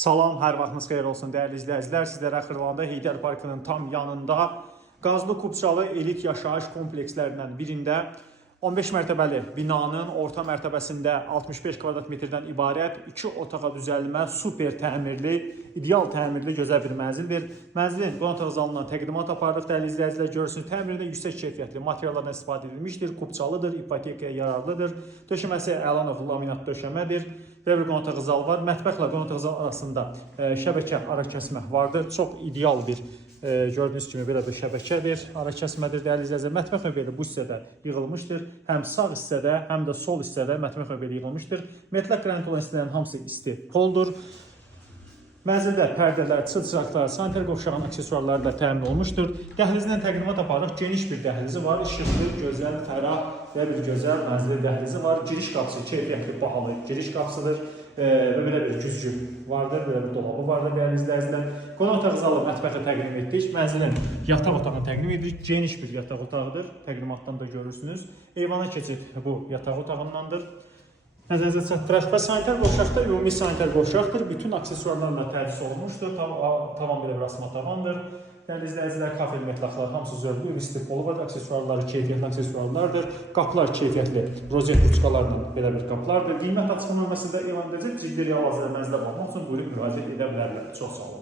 Salam, hər vaxtınız xeyir olsun dəyərli izləyicilər. Sizlərə Xırdalanında Heydər Parkının tam yanında qazlı kubçalı elit yaşayış komplekslərindən birində 15 mərtəbəli binanın orta mərtəbəsində 65 kvadrat metrdən ibarət 2 otağa düzəlmə, super təmirli, ideal təmirli gözəl bir mənzildir. Mənzilin qonaq zalından təqdimat aparırıq dəyərli izləyicilər. Görürsünüz, təmirində yüksək keyfiyyətli materiallardan istifadə edilmişdir. Kubçalıdır, ipotekaya yararlıdır. Döşəməsi əlanov laminat döşəmədir. Belə bir qonaq zal var. Mətbəxlə qonaq zal arasında şəbəkə ara kəsmə vardır. Çox ideal bir gördüyünüz kimi belə bir şəbəkədir. Ara kəsmədir dəyərli izləyicilər. Mətbəx möbeli bu hissədə yığılmışdır. Həm sağ hissədə, həm də sol hissədə mətbəx möbeli yığılmışdır. Metal qranit olan hissələrin hamısı isti poldur. Mənzildə pərdələr, çılçıraqlar, sanitar qovşağın aksesuarları da təmin olunmuşdur. Dəhlizdən təqdimat aparırıq. Geniş bir dəhlizi var. İşıqlı, gözəl, fərah və bir gözəl mənzilli dəhlizi var. Giriş qapısı keyfiyyətli, bahalı giriş qapısıdır. Və belə bir güzgü vardır, belə bir dolabı vardır dəyərli izləyicilər. Qonaq otağı zalı mətbəxə təqdim etdik. Mənzilin yataq otağını təqdim edirik. Geniş bir yataq otağıdır. Təqdimatdan da görürsünüz. Eyvana keçid bu yataq otağındandır. Nəzərinizə çatdıraq və sanitar qovşaqda ümumi sanitar qovşaqdır. Bütün aksesuarlarla təchiz olunmuşdur. Tavan belə bir asma tavandır. Dəyərli izləyicilər, kafel metlaqlar hamısı zövqlü, istifolu var. Aksesuarları keyfiyyətli aksesuarlardır. Qapılar keyfiyyətli rozet ruçkalarla belə bir qapılardır. Qiymət açıqlamasında elan edəcək. Cildiri hal-hazırda mənzilə baxmaq üçün buyurub müraciət edə bilərlər. Çox sağ olun.